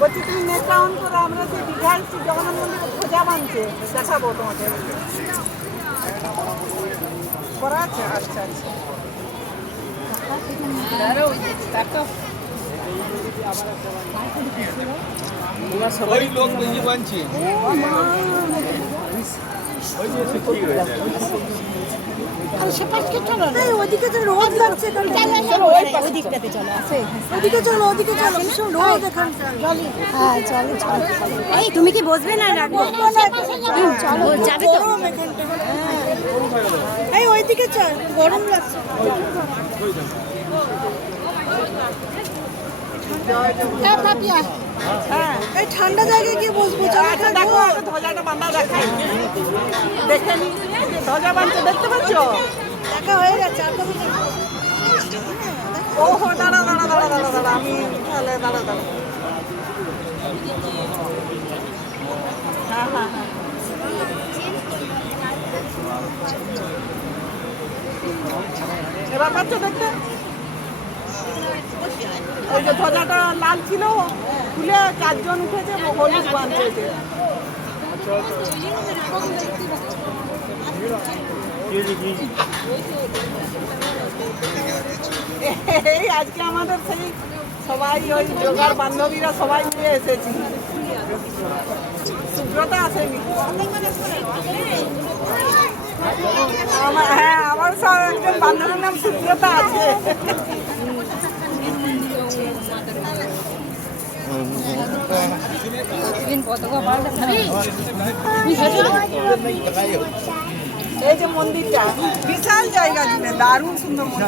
বলছি তুমি নেটটা অন করে আমরা যে দীঘার জগন্নাথ মন্দিরে খোঁজা বানছে দেখাবো তোমাকে করা আছে আচ্ছা আচ্ছা সবাই লোক বেশি বানছে ওদিকে তো রোদ লাগছে ওদিকটাতে চলো ওদিকে চলো ভীষণ রোদ এখানটা হ্যাঁ চলো চলো এই তুমি কি বসবে না রাখবো চলো যাবে তো এই ওইদিকে চল গরম লাগছে এই ঠান্ডা জায়গায় গিয়ে বসবো আচ্ছা দেখো ধ্বজাটা বাঁধা দেখাই দেখে নি ধ্বজা বাঁধতে দেখতে পাচ্ছ দেখা হয়ে গেছে ওহো দাঁড়া আমি তাহলে দাঁড়া হ্যাঁ এবার পাচ্ছ দেখতে ওই যে ধ্বজাটা লাল ছিল খুলে 4 জন উঠেছে হলুদ বাঁধছে এই আজকে আমাদের সেই সবাই ওই যোগার বান্ধবীরা সবাই মিলে এসেছি সুব্রতা আসেনি হ্যাঁ আমার সব একজন বান্ধবীর নাম সুব্রতা আছে এই যে মন্দিরটা বিশাল জায়গা জুড়ে দারুণ সুন্দর মন্দির